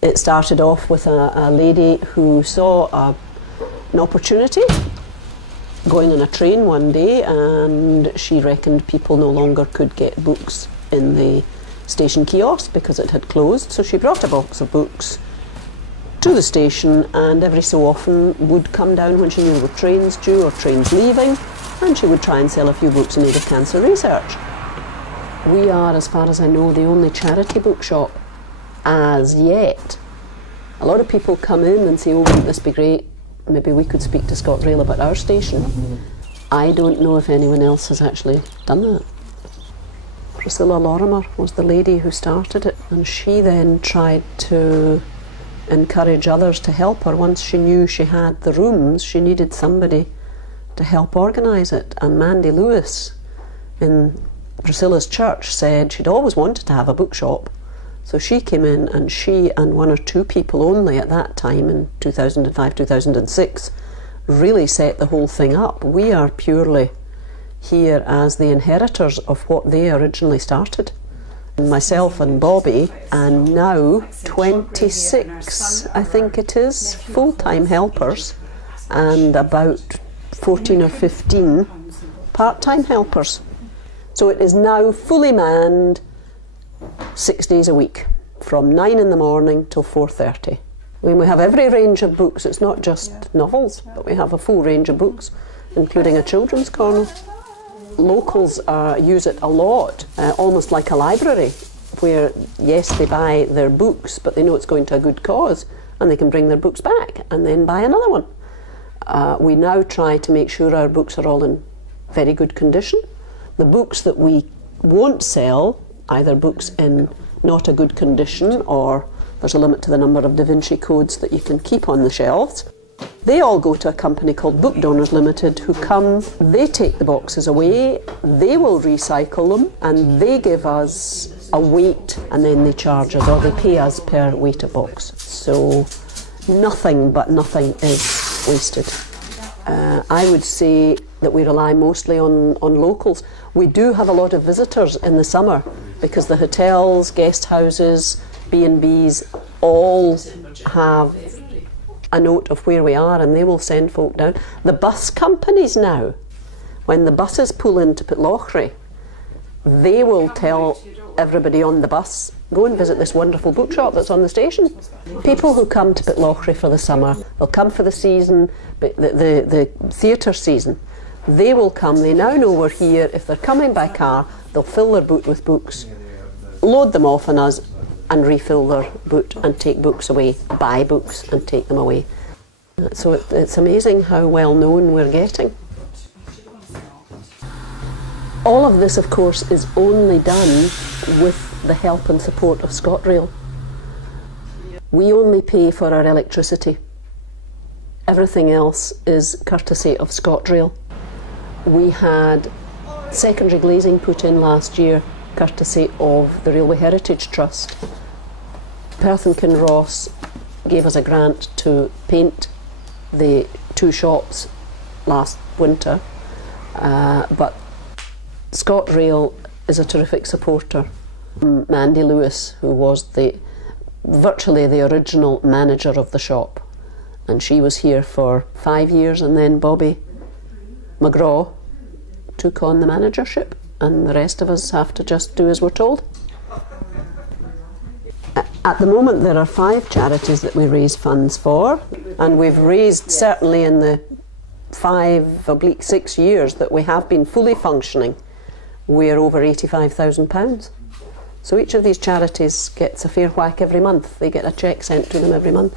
It started off with a lady who saw an opportunity going on a train one day, and she reckoned people no longer could get books in the station kiosk because it had closed. So she brought a box of books to the station, and every so often would come down when she knew there were trains due or trains leaving, and she would try and sell a few books in aid of cancer research. We are, as far as I know, the only charity bookshop as yet. A lot of people come in and say, oh, wouldn't this be great? Maybe we could speak to ScotRail about our station. I don't know if anyone else has actually done that. Priscilla Lorimer was the lady who started it, and she then tried to encourage others to help her. Once she knew she had the rooms, she needed somebody to help organise it. And Mandy Lewis in Priscilla's church said she'd always wanted to have a bookshop. So she came in, and she and one or two people only at that time in 2005, 2006 really set the whole thing up. We are purely here as the inheritors of what they originally started. Myself and Bobby, and now 26, I think it is, full-time helpers, and about 14 or 15 part-time helpers. So it is now fully manned 6 days a week, from 9 in the morning till 4:30. I mean, we have every range of books. It's not just novels, but we have a full range of books, including a children's corner. Locals use it a lot, almost like a library, where, yes, they buy their books, but they know it's going to a good cause, and they can bring their books back and then buy another one. We now try to make sure our books are all in very good condition. The books that we won't sell, either books in not a good condition, or there's a limit to the number of Da Vinci codes that you can keep on the shelves, they all go to a company called Book Donors Limited, who come, they take the boxes away, they will recycle them, and they give us a weight, and then they charge us, or they pay us per weight of box. So nothing is wasted. I would say that we rely mostly on locals. We do have a lot of visitors in the summer, because the hotels, guest houses, B&Bs all have a note of where we are, and they will send folk down. The bus companies now, when the buses pull into Pitlochry, they will tell everybody on the bus, go and visit this wonderful bookshop that's on the station. People who come to Pitlochry for the summer, they'll come for the season, the theatre season, they will come, they now know we're here. If they're coming by car, they'll fill their boot with books, load them off on us, and refill their boot and take books away, buy books and take them away. So it's amazing how well known we're getting. All of this, of course, is only done with the help and support of ScotRail. We only pay for our electricity. Everything else is courtesy of ScotRail. We had secondary glazing put in last year, courtesy of the Railway Heritage Trust. Perth and Kinross gave us a grant to paint the two shops last winter, but ScotRail is a terrific supporter. Mandy Lewis, who was virtually the original manager of the shop, and she was here for 5 years, and then Bobby McGraw took on the managership, and the rest of us have to just do as we're told. At the moment there are 5 charities that we raise funds for, and we've raised, certainly in the 5/6 years that we have been fully functioning, we're over £85,000. So each of these charities gets a fair whack every month. They get a cheque sent to them every month,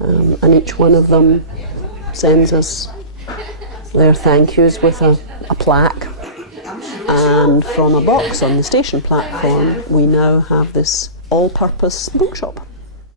and each one of them sends us their thank yous with a plaque. And from a box on the station platform, we now have this all-purpose bookshop.